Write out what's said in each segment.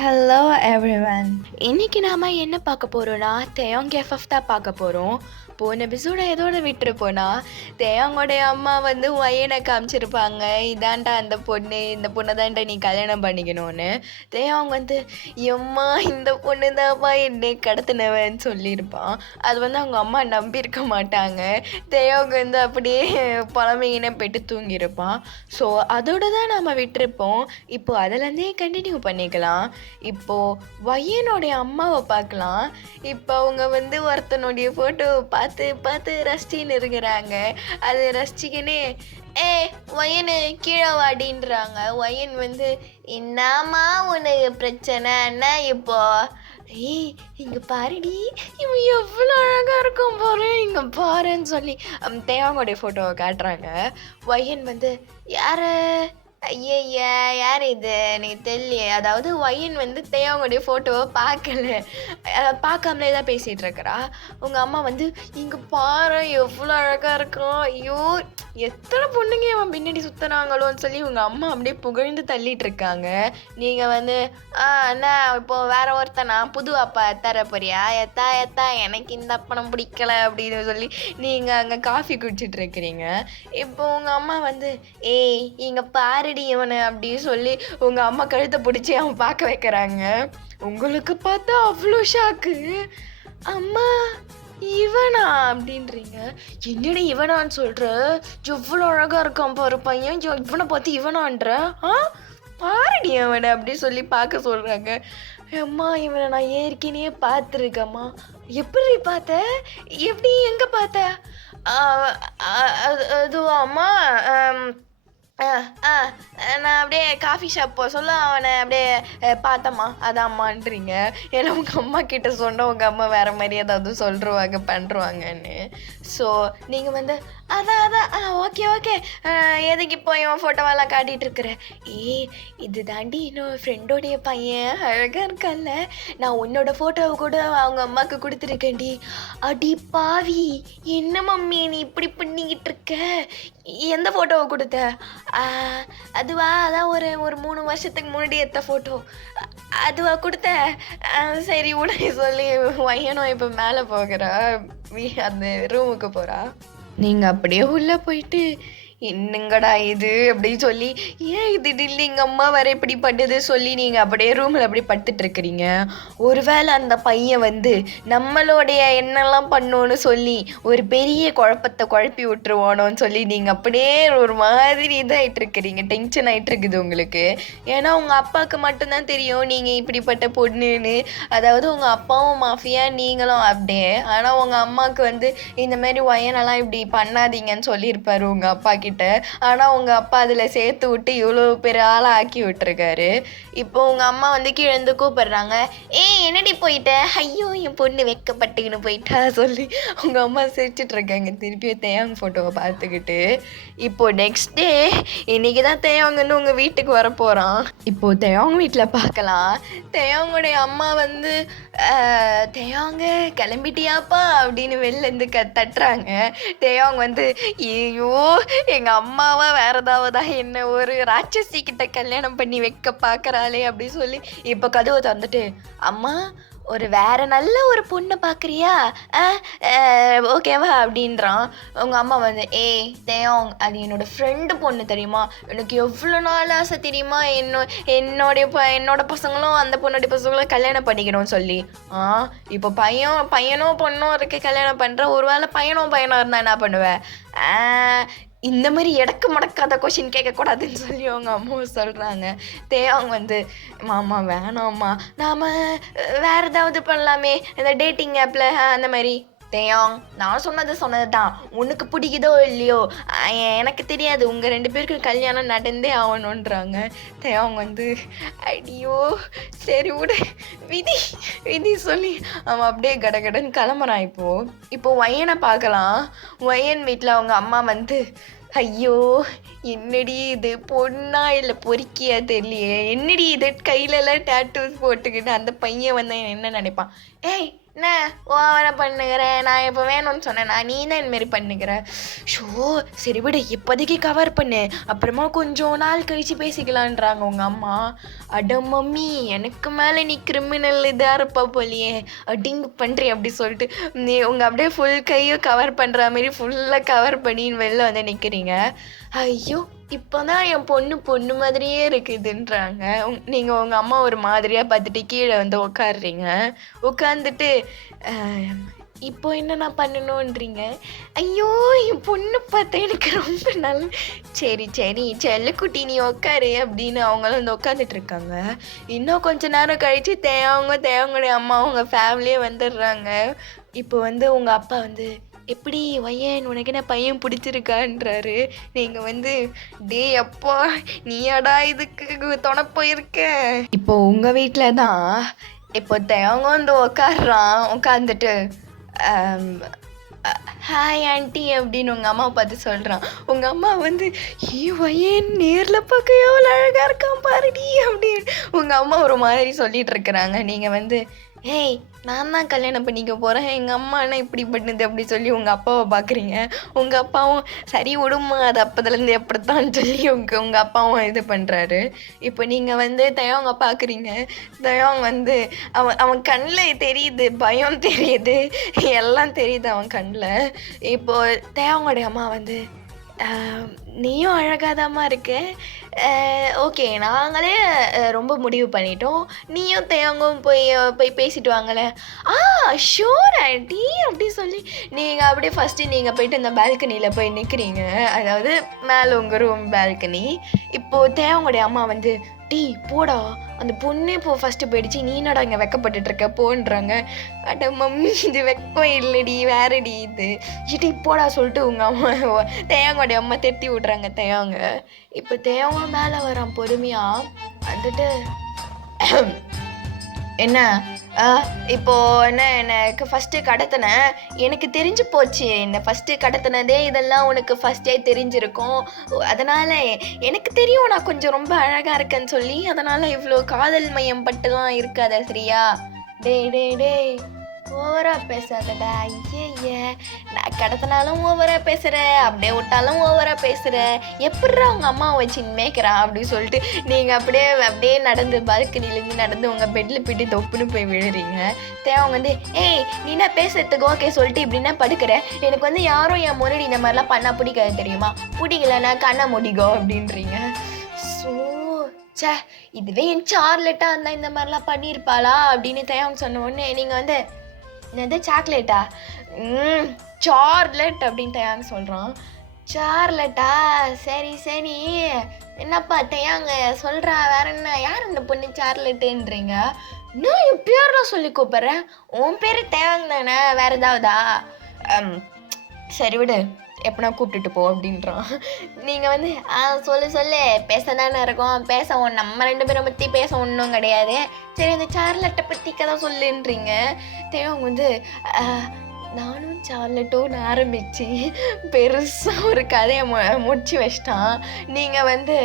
Hello everyone. இன்னைக்கு நாம என்ன பார்க்க போறோம்னா தேயோங் எஃப்எஃப் தான் பார்க்க போறோம். போன எபிசோட எதோட விட்டுருப்போனா தேயோங்கோடைய அம்மா வந்து ஒயனை காமிச்சிருப்பாங்க. இதாண்டா அந்த பொண்ணு, இந்த பொண்ணை தான்டா நீ கல்யாணம் பண்ணிக்கணும்னு. தேயோங் வந்து எம்மா இந்த பொண்ணு தான்ப்பா என்னை கடத்தினவன்னு சொல்லியிருப்பான். அது வந்து அவங்க அம்மா நம்பியிருக்க மாட்டாங்க. தேயோங் வந்து அப்படியே புலமையின போயிட்டு தூங்கியிருப்பான். ஸோ அதோட தான் நாம் விட்டுருப்போம். இப்போ அதுலேருந்தே கண்டினியூ பண்ணிக்கலாம். இப்போது வய்யனுடைய அம்மாவை பார்க்கலாம். இப்போ அவங்க வந்து ஒருத்தனுடைய ஃபோட்டோவை பார்த்து பார்த்து ரசிச்சின்னு இருக்கிறாங்க. அது ரசிச்சிக்கினே வயனு கீழே வாடின்றாங்க. வயன் வந்து என்னம்மா உனக்கு பிரச்சனைன்னா இப்போ இங்கே பாருடி இவன் எவ்வளோ அழகாக இருக்கும் பாரு, இங்கே பாருன்னு சொல்லி தேவாங்கோடைய ஃபோட்டோவை காட்டுறாங்க. வயன் வந்து யார் ஐயய்யா யார் இது எனக்கு தெரியலையே. அதாவது ஒயன் வந்து தேவாங்கோடைய ஃபோட்டோவை பார்க்காமலே தான் பேசிகிட்டு இருக்கிறா. உங்கள் அம்மா வந்து இங்கே பாரு எவ்வளோ அழகாக இருக்கும், ஐயோ எத்தனை பொண்ணுங்க அவன் பின்னாடி சுற்றுறாங்களோன்னு சொல்லி உங்கள் அம்மா அப்படியே புகழ்ந்து தள்ளிட்டு இருக்காங்க. நீங்கள் வந்து அண்ணா இப்போது வேற ஒருத்தனா புது அப்பா தர போறியா, எத்தா எனக்கு இந்த அப்பனம் பிடிக்கல அப்படின்னு சொல்லி நீங்கள் அங்கே காஃபி குடிச்சிட்டு இருக்கிறீங்க. இப்போ உங்கள் அம்மா வந்து இங்கே பாருடி இவனை அப்படின்னு சொல்லி உங்கள் அம்மா கழுத்தை பிடிச்சி அவன் பார்க்க வைக்கிறாங்க. உங்களுக்கு பார்த்தா அவ்வளோ ஷாக்கு. அம்மா இவனா அப்படின்றீங்க. என்னடி இவனான்னு சொல்கிற, எவ்வளோ அழகாக இருக்கான் பாரு பையன், இவனை பார்த்து இவனான்ற பாருடி அவனை அப்படி சொல்லி பார்க்க சொல்கிறாங்க. அம்மா இவனை நான் ஏற்கனவே பார்த்துருக்கேம்மா. எப்படி பார்த்த, எப்படி எங்கே பார்த்த? அதுவா அம்மா, நான் அப்படியே காஃபி ஷாப் சொல்ல அவனை அப்படியே பார்த்தம்மா அதான் அம்மான்றீங்க. ஏன்னா உங்கள் அம்மா கிட்ட சொன்னால் உங்கள் அம்மா வேறு மாதிரி ஏதாவது சொல்லிருவாங்க பண்ணுருவாங்கன்னு. ஸோ நீங்கள் வந்து அதான் ஓகே எதுக்கு இப்போ இவன் ஃபோட்டோவெல்லாம் காட்டிகிட்ருக்குற? இது தாண்டி இன்னும் ஃப்ரெண்டோடைய பையன் அழகாக இருக்கான்ல, நான் உன்னோட ஃபோட்டோவை கூட அவங்க அம்மாவுக்கு கொடுத்துருக்கேன்டி. அடி பாவி என்ன மம்மி நீ இப்படி பண்ணிக்கிட்டு இருக்க, எந்த ஃபோட்டோவை கொடுத்த? அதுவா அதான் ஒரு 3 வருஷத்துக்கு முன்னாடி எடுத்த ஃபோட்டோ அதுவா கொடுத்த? சரி உடனே சொல்லி பையனும் இப்போ மேலே போகிறா, அந்த ரூமுக்கு போகிறா. நீங்கள் அப்படியே உள்ளே போயிட்டு என்னங்கடா இது அப்படின்னு சொல்லி ஏன் திடீர்னு எங்கள் அம்மா வேற இப்படி பண்ணுது சொல்லி நீங்கள் அப்படியே ரூமில் அப்படியே படுத்துட்டு இருக்கிறீங்க. ஒருவேளை அந்த பையன் வந்து நம்மளுடைய என்னெல்லாம் பண்ணோன்னு சொல்லி ஒரு பெரிய குழப்பத்தை குழப்பி விட்டுருவானோன்னு சொல்லி நீங்கள் அப்படியே ஒரு மாதிரி இதாகிட்டு இருக்கிறீங்க, டென்ஷன் ஆகிட்டு இருக்குது உங்களுக்கு. ஏன்னா உங்கள் அப்பாவுக்கு மட்டும்தான் தெரியும் நீங்கள் இப்படிப்பட்ட பொண்ணுன்னு. அதாவது உங்கள் அப்பாவும் மாஃபியா நீங்களும் அப்படியே. ஆனால் உங்கள் அம்மாவுக்கு வந்து இந்த மாதிரி வயனெல்லாம் இப்படி பண்ணாதீங்கன்னு சொல்லியிருப்பாரு உங்கள் அப்பா கிட்ட. ஆனால் உங்கள் அப்பா அதில் சேர்த்து விட்டு இவ்வளோ பெரிய ஆளாக ஆக்கி விட்டுருக்காரு. இப்போ உங்கள் அம்மா வந்து கீழே இருந்து கூப்பிடுறாங்க. என்னடி போயிட்ட, ஐயோ என் பொண்ணு வெக்கப்பட்டுக்கின்னு போயிட்டா சொல்லி உங்கள் அம்மா சிரிச்சிட்ருக்காங்க திருப்பியும் தேயாங் ஃபோட்டோவை பார்த்துக்கிட்டு. இப்போது நெக்ஸ்ட் டே இன்றைக்கி தான் தேயாங்கன்னு உங்கள் வீட்டுக்கு வர போகிறான். இப்போது தேயாங் வீட்டில் பார்க்கலாம். தேயாங்கோடைய அம்மா வந்து தேயாங்க கிளம்பிட்டியாப்பா அப்படின்னு வெளிலேருந்து தட்டுறாங்க. தேயாங் வந்து ஐயோ எங்கள் அம்மாவா வேற ஏதாவதா என்ன ஒரு ராட்சசி கிட்ட கல்யாணம் பண்ணி வைக்க பார்க்குறாளே அப்படி சொல்லி இப்போ கதவை தந்துட்டு அம்மா ஒரு வேற நல்ல ஒரு பொண்ணை பார்க்குறியா, ஓகேவா அப்படின்றான். உங்கள் அம்மா வந்து தேயோங் அது என்னோடய ஃப்ரெண்டு பொண்ணு தெரியுமா, எனக்கு எவ்வளோ நாள் ஆசை தெரியுமா என்னோட பசங்களும் அந்த பொண்ணுடைய பசங்களும் கல்யாணம் பண்ணிக்கணும்னு சொல்லி. இப்போ பையனோ பொண்ணும் இருக்கு கல்யாணம் பண்ணுற. ஒரு வேளை பையனாக இருந்தால் என்ன பண்ணுவேன்? இந்த மாதிரி இடக்கு மடக்காத கொஷின் கேட்கக்கூடாதுன்னு சொல்லி அவங்க அம்மாவை சொல்கிறாங்க. தேவாங்க வந்து மாமா வேணாம்மா நாம் வேறு ஏதாவது பண்ணலாமே இந்த டேட்டிங் ஆப்பில் அந்த மாதிரி. தேயாங் நான் சொன்னது தான், உனக்கு பிடிக்குதோ இல்லையோ எனக்கு தெரியாது, உங்கள் 2 பேருக்கு கல்யாணம் நடந்தே ஆகணுன்றாங்க. தேயாங் வந்து ஐயோ சரி விடு விதி சொல்லி அவன் அப்படியே கடகடன்னு கிளம்புறான். இப்போ வயனை பார்க்கலாம். வயன் வீட்டில் அவங்க அம்மா வந்து ஐயோ என்னடி இது பொண்ணா இல்லை பொறுக்கியா தெரியலையே, என்னடி இது கையிலலாம் டேட்டூஸ் போட்டுக்கிட்டு அந்த பையன் வந்து என்ன நினைப்பான், என்ன ஓவரா பண்ணுகிறேன், நான் இப்போ வேணும்னு சொன்னேன், நான் நீ தான் இந்தமாரி பண்ணுகிற. ஷோ சரி விடு, இப்போதைக்கு கவர் பண்ணு, அப்புறமா கொஞ்சம் நாள் கழித்து பேசிக்கலான்றாங்க உங்கள் அம்மா. அட மம்மி, எனக்கு மேலே நீ கிரிமினல் இதாக இருப்பா போலியே, டிங்கு பண்ணுறி அப்படி சொல்லிட்டு நீ உங்கள் அப்படியே ஃபுல் கையும் கவர் பண்ணுற மாதிரி ஃபுல்லாக கவர் பண்ணி வெளில வந்து நிற்கிறீங்க. ஐயோ இப்போ தான் என் பொண்ணு மாதிரியே இருக்குதுன்றாங்க. நீங்கள் உங்கள் அம்மா ஒரு மாதிரியாக பார்த்துட்டு கீழே வந்து உட்காடுறீங்க. உட்காந்துட்டு இப்போ என்ன நான் பண்ணணுன்றீங்க. ஐயோ என் பொண்ணு பார்த்தா எனக்கு ரொம்ப நல்ல. சரி செல்லக்குட்டி நீ உட்காரு அப்படின்னு அவங்களும் வந்து உட்காந்துட்டு இருக்காங்க. இன்னும் கொஞ்ச நேரம் கழித்து தேவங்களுடைய அம்மா அவங்க ஃபேமிலியே வந்துடுறாங்க. இப்போ வந்து உங்கள் அப்பா வந்து எப்படி வையன் உனக்கு என்ன பையன் பிடிச்சிருக்கான்றாரு. நீங்கள் வந்து டே அப்பா நீயாடா இதுக்கு துணை போயிருக்க. இப்போ உங்கள் வீட்டில் தான் இப்போ தேவங்க வந்து உட்காந்துட்டு ஹாய் ஆண்டி அப்படின்னு உங்கள் அம்மா பார்த்து சொல்கிறான். உங்கள் அம்மா வந்து வையன் நேரில் பார்க்க எவ்வளோ அழகாக இருக்கான் பாருடி அப்படின்னு உங்கள் அம்மா ஒரு மாதிரி சொல்லிட்டு இருக்கிறாங்க. நீங்கள் வந்து ஏய் நான் தான் கல்யாணம் பண்ணிக்க போகிறேன், எங்கள் அம்மா என்ன இப்படி பண்ணுது அப்படி சொல்லி உங்கள் அப்பாவை பார்க்குறீங்க. உங்கள் அப்பாவும் சரி விடுமா அது அப்போதுலேருந்து எப்படித்தான்னு சொல்லி உங்கள் அப்பாவும் இது பண்ணுறாரு. இப்போ நீங்கள் வந்து தயவங்க பார்க்குறீங்க. தயவங்க வந்து அவன் கண்ணில் தெரியுது, பயம் தெரியுது, எல்லாம் தெரியுது அவன் கண்ணில். இப்போது தயவங்களுடைய அம்மா வந்து நீயும் அழகாதாம்மா இருக்க, ஓகே நாங்களே ரொம்ப முடிவு பண்ணிட்டோம், நீயும் தேவங்கும் போய் பேசிட்டு வாங்களேன். ஷூர் ஆண்டி அப்படி சொல்லி நீங்கள் அப்படியே ஃபஸ்ட்டு நீங்கள் போயிட்டு அந்த பால்கனியில் போய் நிற்கிறீங்க. அதாவது மேலே உங்கள் ரூம் பால்கனி. இப்போது தேவங்களுடைய அம்மா வந்து டீ போடா அந்த பொண்ணே ஃபஸ்ட்டு போயிடுச்சு, நீ என்னடா இங்கே வெக்கப்பட்டுட்டு இருக்க போன்றாங்க. அட மம்மி இது வெக்கம் இல்லடி வேறடி இது இடி போடா சொல்லிட்டு உங்கள் அம்மா தேவங்களுடைய அம்மா தெட்டி விட்றாங்க தேவங்க. இப்போ தேவங்க மேலே வரான் பொறுமையாக வந்துட்டு என்ன இப்போது எனக்கு ஃபஸ்ட்டு கடத்தினேன், எனக்கு தெரிஞ்சு போச்சு, என்னை ஃபஸ்ட்டு கடத்தினதே இதெல்லாம் உனக்கு ஃபஸ்ட்டே தெரிஞ்சிருக்கும், அதனால் எனக்கு தெரியும் நான் கொஞ்சம் ரொம்ப அழகாக இருக்கேன்னு சொல்லி, அதனால் இவ்வளோ காதல் மையம் பட்டுலாம் இருக்காத சரியா. டேய் ஓவராக பேசாதடா. ஐயே நான் கடத்தினாலும் ஓவராக பேசுகிறேன், அப்படியே விட்டாலும் ஓவராக பேசுகிறேன், எப்படிரா அவங்க அம்மாவை வச்சு மேய்க்கிறான் அப்படின்னு சொல்லிட்டு நீங்கள் அப்படியே நடந்து பால்கனிலேருந்து நடந்து உங்கள் பெட்டில் போய்ட்டு தொப்புன்னு போய் விழுறீங்க. தேவங்க வந்து ஏய் நீ என்ன பேசுறதுக்கு ஓகே சொல்லிட்டு இப்படின்னா படுக்கிற, எனக்கு வந்து யாரும் என் முன்னாடி இந்த மாதிரிலாம் பண்ணால் பிடிக்காது தெரியுமா, பிடிக்கலன்னா கண்ணை முடிக்கும் அப்படின்றீங்க. ஸோ இதுவே என் சார்லெட்டாக இருந்தால் இந்த மாதிரிலாம் பண்ணியிருப்பாளா அப்படின்னு தேவங்க சொன்ன உடனே நீங்கள் வந்து என்னது சாக்லேட்டா, சார்லெட் அப்படின்னு தயாங்க சொல்கிறான். சார்லெட்டா சரி என்னப்பா தயாங்க சொல்கிறா வேற என்ன, யார் இந்த பொண்ணு சார்லெட்டுன்றீங்க. நான் என் பேர் தான் சொல்லி கூப்பிட்றேன், உன் பேர் தேவாங்க தானே, வேறு ஏதாவதா. சரி விடு எப்படின்னா கூப்பிட்டுட்டு போ அப்படின்றான். நீங்கள் வந்து சொல்லு பேச தானே இருக்கோம், பேச நம்ம 2 பேரை பற்றி பேச ஒன்றும் கிடையாது, சரி அந்த சார்லெட்டை பற்றி கதை சொல்லுன்றீங்க. தேவங்க வந்து நானும் சார்லெட்டோன்னு ஆரம்பித்து பெருசாக ஒரு கதையை முடிச்சு வச்சிட்டான். நீங்கள் வந்து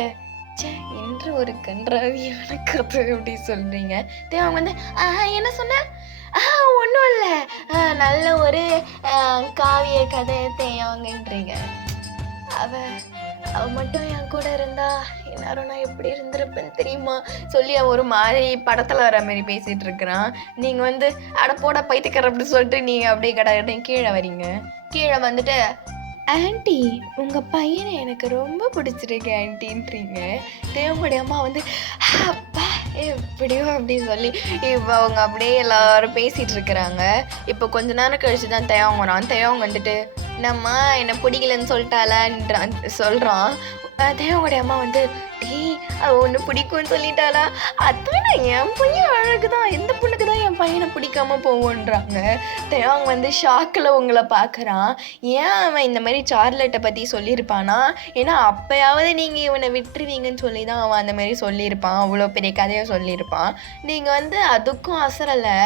இன்று ஒரு கன்றாவியான கதை அப்படி சொல்கிறீங்க. தேவங்க வந்து என்ன சொன்ன, ஒன்றும் இல்லை நல்ல ஒரு காவிய கதை தேவாங்கன்றீங்க. அவ மட்டும் என் கூட இருந்தா எல்லாரும் நான் எப்படி இருந்திருப்பேன்னு தெரியுமா சொல்லி ஒரு மாதிரி படத்தில் வர மாதிரி பேசிகிட்டு இருக்கிறான். நீங்கள் வந்து அடப்போட பைத்தியக்கார அப்படி சொல்லிட்டு நீங்கள் அப்படியே கடை கீழே வரீங்க. கீழே வந்துட்டு ஆண்டி உங்கள் பையனை எனக்கு ரொம்ப பிடிச்சிருக்கு ஆண்டின்றீங்க. தேவங்களுடைய அம்மா வந்து அப்பா எப்படியோ அப்படின்னு சொல்லி இப்போ அவங்க அப்படியே எல்லாரும் பேசிகிட்டு இருக்கிறாங்க. இப்போ கொஞ்ச நேரம் கழிச்சு தான் தேவங்க வரான். தேவங்க வந்துட்டு என்னம்மா என்னை பிடிக்கலன்னு சொல்லிட்டாளான்றான் சொல்கிறான். தேவங்களுடைய அம்மா வந்து அவள் ஒன்று பிடிக்கும்னு சொல்லிட்டாளா, அதான் என் பையன் அழகுதான், எந்த பொண்ணுக்கு தான் என் பையனை பிடிக்காம போவோன்றாங்க. தேவங்க வந்து ஷாக்கில் உங்களை பார்க்குறான். ஏன் அவன் இந்த மாதிரி சார்லெட்டை பற்றி சொல்லியிருப்பானா, ஏன்னா அப்போயாவது நீங்கள் இவனை விட்டுருவீங்கன்னு சொல்லி தான் அவன் அந்த மாதிரி சொல்லியிருப்பான், அவ்வளோ பெரிய கதையை சொல்லியிருப்பான். நீங்கள் வந்து அதுக்கும் அசரலை.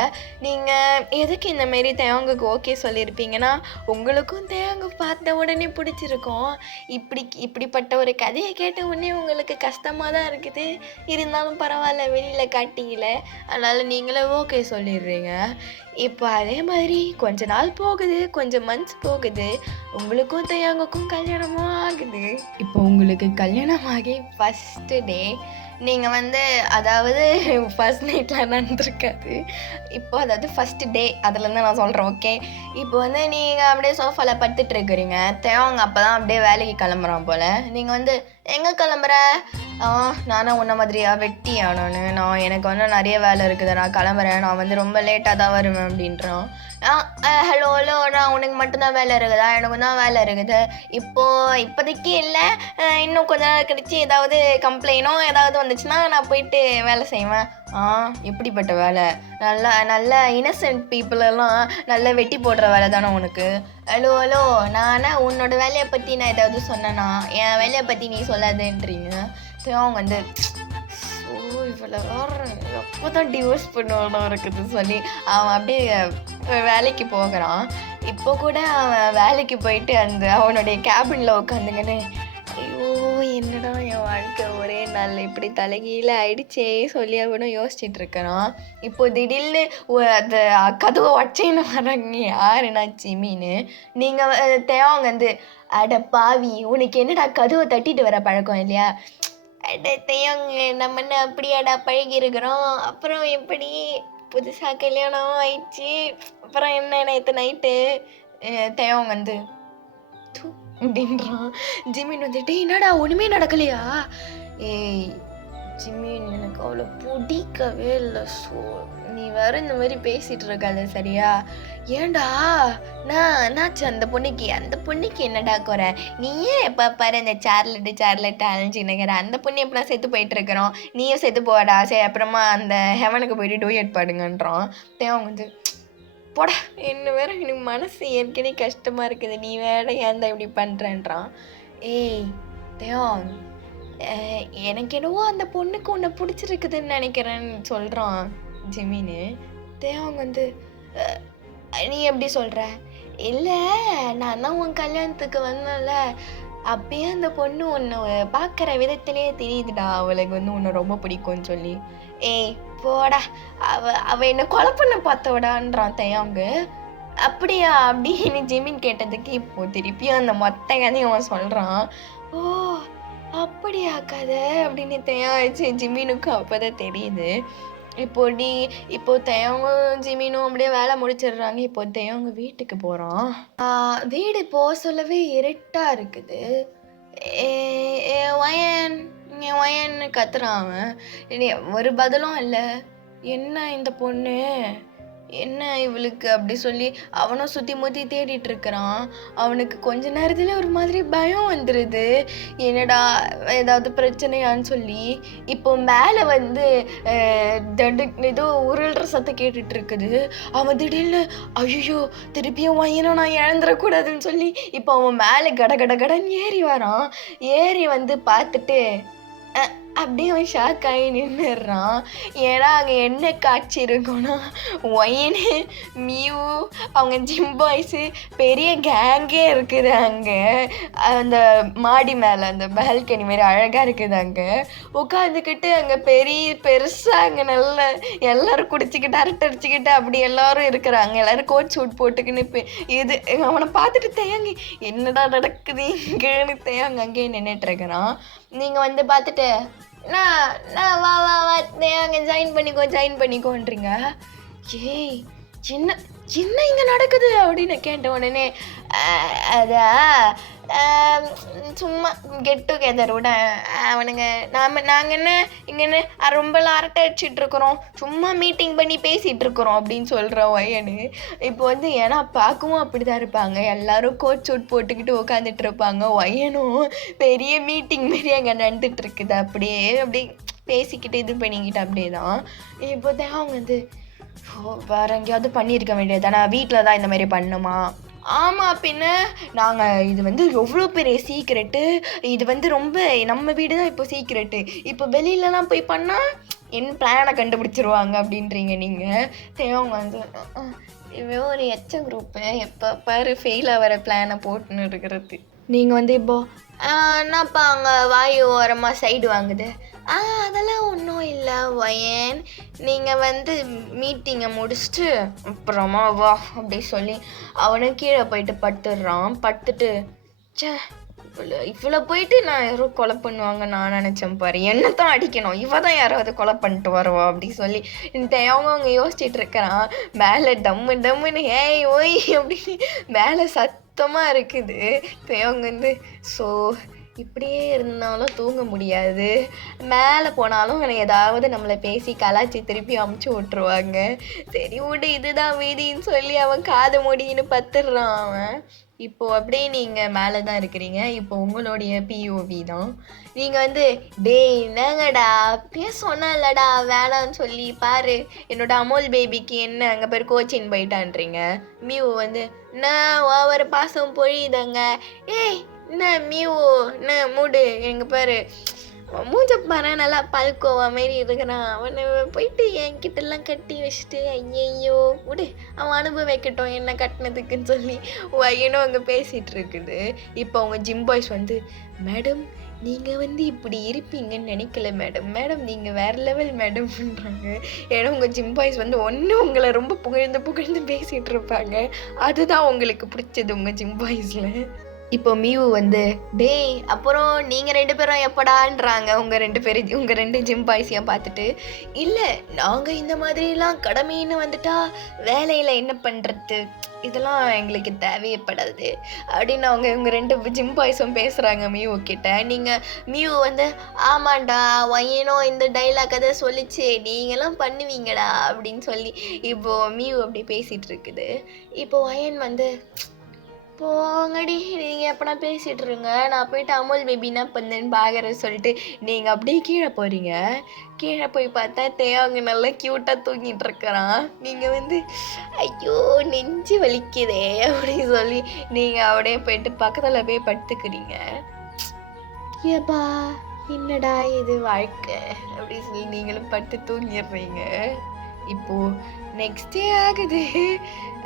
நீங்கள் எதுக்கு இந்த மாரி தேவங்களுக்கு ஓகே சொல்லியிருப்பீங்கன்னா, உங்களுக்கும் தேவங்க பார்த்த உடனே பிடிச்சிருக்கும். இப்படிப்பட்ட ஒரு கதையை கேட்ட உடனே உங்களுக்கு கஷ்டமாக தான் இருக்குது, இருந்தாலும் பரவாயில்ல வெளியில் காட்டிக்கல, அதனால் நீங்களே ஓகே சொல்லிடுறீங்க. இப்போ அதே மாதிரி கொஞ்ச நாள் போகுது, கொஞ்சம் மந்த்ஸ் போகுது, உங்களுக்கும் தையாங்களுக்கும் கல்யாணமும் ஆகுது. இப்போ உங்களுக்கு கல்யாணம் ஆகி ஃபஸ்ட்டு டே நீங்கள் வந்து அதாவது ஃபஸ்ட் நைட்லாம் நடந்திருக்காது. இப்போ அதாவது ஃபஸ்ட்டு டே அதுலேருந்து நான் சொல்கிறேன். ஓகே, இப்போ வந்து நீங்கள் அப்படியே சோஃபாவில் படுத்துட்ருக்குறீங்க. தேவங்க அப்போ தான் அப்படியே வேலைக்கு கிளம்புறான் போல். நீங்கள் வந்து எங்கே கிளம்புற? நானும் உன்ன மாதிரியா வெட்டி நான் எனக்கு வந்து நிறைய வேலை இருக்குது, நான் கிளம்புறேன், நான் வந்து ரொம்ப லேட்டாக தான் வருவேன் அப்படின்றான். ஹலோ நான் உனக்கு மட்டும்தான் வேலை இருக்குதா? எனக்கு தான் வேலை இருக்குது. இப்போதைக்கு இல்லை, இன்னும் கொஞ்ச நாள் கழிச்சு ஏதாவது கம்ப்ளைனோ ஏதாவது வந்துச்சுன்னா நான் போயிட்டு வேலை செய்வேன். எப்படிப்பட்ட வேலை? நல்ல இன்னசென்ட் பீப்புள் எல்லாம் நல்லா வெட்டி போடுற வேலை தானே உனக்கு? ஹலோ நானே உன்னோட வேலையை பற்றி நான் ஏதாவது சொன்னேன்னா என் வேலையை பற்றி நீ சொல்லாதுன்றீங்க. அவங்க வந்து இவ்வளோ எப்போ தான் டிவோர்ஸ் பண்ணுவானோ இருக்குது சொல்லி அவன் அப்படியே வேலைக்கு போகிறான். இப்போ கூட அவன் வேலைக்கு போயிட்டு அவனுடைய கேபினில் உட்காந்துங்கன்னு, ஐயோ என்னடா என் வாழ்க்கை ஒரே நாள் இப்படி தலைகீழ ஆயிடுச்சே சொல்லி அவனும் யோசிச்சுட்டு இருக்கிறான். இப்போ திடீர்னு அந்த கதவை வச்சேன்னு வர்றாங்க. யாருன்னா ஜிமின்னு. நீங்கள் தேவங்க வந்து, அட பாவி உனக்கு என்னடா கதவை தட்டிட்டு வர பழக்கம் இல்லையா? அடத்தையங்க நம்ம என்ன அப்படியாடா பழகிருக்கிறோம், அப்புறம் எப்படி புதுசாக கல்யாணம் ஆயிடுச்சு, அப்புறம் என்ன நேற்று நைட்டு தேவங்க வந்து அப்படின்றான். ஜிமின் வந்துட்டு, என்னடா ஒன்றுமே நடக்கலையா? ஏய் ஜிமின், எனக்கு அவ்வளோ பிடிக்கவே இல்லை. ஸோ நீ வேற இந்த மாதிரி பேசிகிட்டு இருக்காது சரியா? ஏண்டா என்னாச்சு அந்த பொண்ணுக்கு என்னடா குறை? நீயே எப்போ பாரு இந்த சேர்லெட்டு அலைஞ்சின்னுக்கிற, அந்த பொண்ணு எப்படின்னா செத்து போயிட்டு இருக்கிறோம், நீயும் செத்து போடா, சரி அப்புறமா அந்த ஹெவனுக்கு போயிட்டு டூயட் பாடுங்கன்றான். தேவன் வந்து, போடா என்ன வேற எனக்கு மனசு ஏற்கனவே கஷ்டமாக இருக்குது, நீ வேற ஏன் தான் இப்படி பண்ணுறேன்றான். ஏய் தேவன், எனக்கு என்னவோ அந்த பொண்ணுக்கு உன்னை பிடிச்சிருக்குதுன்னு நினைக்கிறேன்னு சொல்கிறான் ஜிமின்னு. தேவங்க வந்து, நீ எப்படி சொல்கிற? இல்லை நான் தான் உன் கல்யாணத்துக்கு வந்தேன்ல, அப்பயே அந்த பொண்ணு உன்னை பார்க்குற விதத்திலேயே தெரியுதுடா அவளுக்கு வந்து உன்னை ரொம்ப பிடிக்கும்னு சொல்லி. ஏய் போடா, அவ என்னை கொலை பண்ண பார்த்தவடான்றான் தேவங்க. அப்படியா அப்படின்னு ஜிமின் கேட்டதுக்கு இப்போ திருப்பியும் அந்த மொத்த கதையும் அவன் சொல்கிறான். ஓ அப்படியா கதை அப்படின்னு தேயாச்சு ஜிமினுக்கும் அப்போதான் தெரியுது. இப்போ தேவங்க ஜிமினும் அப்படியே வேலை முடிச்சிடுறாங்க. இப்போ தேவங்க வீட்டுக்கு போகிறான். வீடு போக சொல்லவே இருட்டாக இருக்குது. வயன்னு கத்துறான் அவன். ஒரு பதிலும் இல்லை. என்ன இந்த பொண்ணு என்ன இவளுக்கு அப்படி சொல்லி அவனும் சுற்றி முற்றி தேடிட்டு இருக்கிறான். அவனுக்கு கொஞ்ச நேரத்துல ஒரு மாதிரி பயம் வந்துடுது, என்னடா ஏதாவது பிரச்சனையான்னு சொல்லி. இப்போ மேலே வந்து ஏதோ உருள்ற சத்தம் கேட்டுட்டு இருக்குது. அவன் திடீர்னு ஐயோ திருப்பியும் வாங்கினோம் நான் இழந்துடக்கூடாதுன்னு சொல்லி இப்போ அவன் மேலே கடன்னு ஏறி வரான். ஏறி வந்து பார்த்துட்டு அப்படியே அவன் ஷாக் ஆகி நின்றுடுறான். ஏன்னா அங்கே என்ன காட்சி இருக்குன்னா, ஒயினு மியூ அவங்க ஜிம் பாய்ஸு பெரிய கேங்கே இருக்குது அங்கே. அந்த மாடி மேலே அந்த பால்கனி மாரி அழகாக இருக்குது. அங்கே உட்காந்துக்கிட்டு அங்கே பெருசாக அங்கே நல்ல எல்லோரும் குடிச்சிக்கிட்டு அரட்டடிச்சிக்கிட்டு அப்படி எல்லோரும் இருக்கிறாங்க. எல்லோரும் கோட் சூட் போட்டுக்கின்னு இது அவனை பார்த்துட்டு தேங்கி என்னடா நடக்குது இங்கேன்னு தேங்க அங்கேயே நின்றுட்டு இருக்கிறான். நீங்கள் வந்து பார்த்துட்டு நான் வா அங்கே ஜாயின் பண்ணிக்கோன்றீங்க. ஏய் என்ன இங்கே நடக்குது அப்படின்னு கேட்ட உடனே, சும்மா கெட் டுகெதர் விட அவனுங்க நாங்கள் என்ன இங்கே ரொம்பலாம் அரட்டை அடிச்சிட்டு இருக்கிறோம், சும்மா மீட்டிங் பண்ணி பேசிகிட்டு இருக்கிறோம் அப்படின்னு சொல்கிறோம் வயனு. இப்போ வந்து ஏன்னா பார்க்கவும் அப்படி தான் இருப்பாங்க, எல்லாரும் கோட் சூட் போட்டுக்கிட்டு உட்காந்துட்டு இருப்பாங்க. வயனும் பெரிய மீட்டிங் மாரி அங்கே நடந்துட்டு இருக்குது. அப்படியே பேசிக்கிட்டு இது பண்ணிக்கிட்டு அப்படியே தான். இப்போ தான் அவங்க வந்து வேறு எங்கேயாவது பண்ணியிருக்க வேண்டியது, ஆனால் வீட்டில் தான் இந்த மாதிரி பண்ணுமா? ஆமாம் பின்ன நாங்கள் இது வந்து எவ்வளோ பெரிய சீக்ரெட்டு, இது வந்து ரொம்ப நம்ம வீடு தான் இப்போ சீக்ரெட்டு, இப்போ வெளியிலலாம் போய் பண்ணால் என் பிளானை கண்டுபிடிச்சிருவாங்க அப்படின்றீங்க நீங்கள். தேவங்க வந்து இவன் ஒரு எச்ச குரூப்பு, எப்போ பாரு ஃபெயில் ஆகிற பிளானை போட்டுன்னு இருக்கிறது. நீங்கள் வந்து இப்போ என்னப்பா அங்கே வாயு ஓரமாக சைடு வாங்குது. அதெல்லாம் ஒன்றும் இல்லை வயன். நீங்கள் வந்து மீட்டிங்கை முடிச்சுட்டு அப்புறமா வா அப்படி சொல்லி அவனு கீழே போயிட்டு படுத்துடுறான். படுத்துட்டு ச்சே இவ்வளோ போயிட்டு நான் யாரோ கொலை பண்ணுவாங்க நான் நினச்சேன் பாரு, என்ன தான் அடிக்கணும், இவ தான் யாராவது கொலை பண்ணிட்டு வருவா அப்படி சொல்லி அவங்க யோசிச்சுட்டு இருக்கிறான். மேலே டம்மு டம்முன்னு ஏய் ஓய் அப்படின்னு மேலே சத்தமாக இருக்குது. அவங்க வந்து ஸோ இப்படியே இருந்தாலும் தூங்க முடியாது, மேலே போனாலும் ஏதாவது நம்மளை பேசி கலாச்சி திருப்பி அமுச்சு விட்ருவாங்க. சரி விடு இதுதான் வீதின்னு சொல்லி அவன் காது முடின்னு பத்துடுறான் அவன். இப்போது அப்படியே நீங்கள் மேலே தான் இருக்கிறீங்க. இப்போ உங்களுடைய பிஓவி தான். நீங்கள் வந்து டேய் என்னங்கடா அப்பயே சொன்னலடா வேணான்னு சொல்லி பாரு என்னோட அமோல் பேபிக்கு என்ன அங்கே பேர் கோச்சின் போயிட்டான்றீங்க. மியூ வந்து நான் ஒவ்வொரு பாசம் பொழியுதங்க. ஏய் என்ன மியூ என்ன மூடு எங்க பாரு மூஞ்ச பாரு நல்லா பல்கோவா மாரி இருக்கிறான். அவனை போயிட்டு என்கிட்டலாம் கட்டி வச்சுட்டு ஐயையோ விடு அவன் அனுபவம் வைக்கட்டும் என்ன கட்டினதுக்குன்னு சொல்லி வயனும் அங்கே பேசிகிட்டு இருக்குது. இப்போ அவங்க ஜிம் பாய்ஸ் வந்து மேடம் நீங்கள் வந்து இப்படி இருப்பீங்கன்னு நினைக்கல மேடம், மேடம் நீங்கள் வேறு லெவல் மேடம்ன்றாங்க. ஏன்னா உங்கள் ஜிம் பாய்ஸ் வந்து ஒன்று உங்களை ரொம்ப புகழ்ந்து பேசிகிட்டு இருப்பாங்க. அதுதான் உங்களுக்கு பிடிச்சது உங்கள் ஜிம் பாய்ஸில். இப்போ மியூ வந்து டேய் அப்புறம் நீங்கள் 2 பேரும் எப்படான்றாங்க. உங்கள் ரெண்டு ஜிம் பாய்ஸையும் பார்த்துட்டு இல்லை நாங்கள் இந்த மாதிரிலாம் கடமைன்னு வந்துட்டா வேலையில் என்ன பண்ணுறது இதெல்லாம் எங்களுக்கு தேவையப்படாது அப்படின்னு இவங்க 2 ஜிம் பாய்ஸும் பேசுகிறாங்க மியூ கிட்ட. நீங்கள் மியூ வந்து ஆமாண்டா வயனோ இந்த டைலாக் அதை சொல்லிச்சு நீங்களாம் பண்ணுவீங்கடா அப்படின்னு சொல்லி இப்போது மியூ அப்படி பேசிகிட்டு இருக்குது. இப்போ வயன் வந்து போங்கடி நீங்கள் எப்போனா பேசிகிட்டு இருங்க நான் போயிட்டு அமுல் பேபி என்ன பண்ணுன்னு பார்க்குற சொல்லிட்டு நீங்கள் அப்படியே கீழே போகிறீங்க. கீழே போய் பார்த்தா அவங்க நல்லா க்யூட்டாக தூங்கிட்டு இருக்கிறான். நீங்கள் வந்து ஐயோ நெஞ்சு வலிக்குதே அப்படின்னு சொல்லி நீங்கள் அப்படியே போயிட்டு பக்கத்தில் போய் படுத்துக்கிறீங்க. ஏப்பா என்னடா இது வாழ்க்கை அப்படின்னு சொல்லி நீங்களும் படுத்து தூங்கிடுறீங்க. இப்போது நெக்ஸ்ட் டே ஆகுது.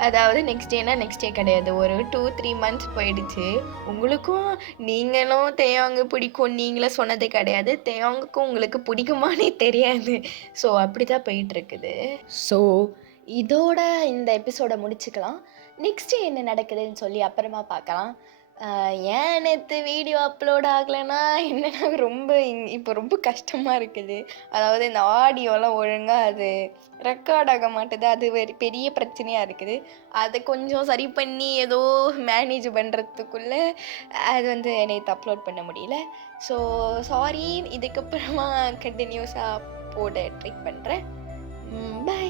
அதாவது நெக்ஸ்ட் டே கிடையாது, ஒரு 2-3 months போயிடுச்சு. உங்களுக்கும் நீங்களும் தேவாங்க பிடிக்கும் நீங்களே சொன்னது கிடையாது, தேவாங்குக்கும் உங்களுக்கு பிடிக்குமானே தெரியாது. ஸோ அப்படி தான் போயிட்டுருக்குது. ஸோ இதோட இந்த எபிசோடை முடிச்சுக்கலாம். நெக்ஸ்ட்டு என்ன நடக்குதுன்னு சொல்லி அப்புறமா பார்க்கலாம். ஏன் நேற்று வீடியோ அப்லோட் ஆகலைன்னா என்னென்னா இப்போ ரொம்ப கஷ்டமாக இருக்குது. அதாவது இந்த ஆடியோலாம் ஒழுங்காக அது ரெக்கார்ட் ஆக மாட்டுது, அது பெரிய பிரச்சனையாக இருக்குது. அதை கொஞ்சம் சரி பண்ணி ஏதோ மேனேஜ் பண்ணுறதுக்குள்ளே அது வந்து நேற்று அப்லோட் பண்ண முடியல. ஸோ சாரி, இதுக்கப்புறமா கண்டினியூஸாக போட ட்ரை பண்ணுறேன். பை.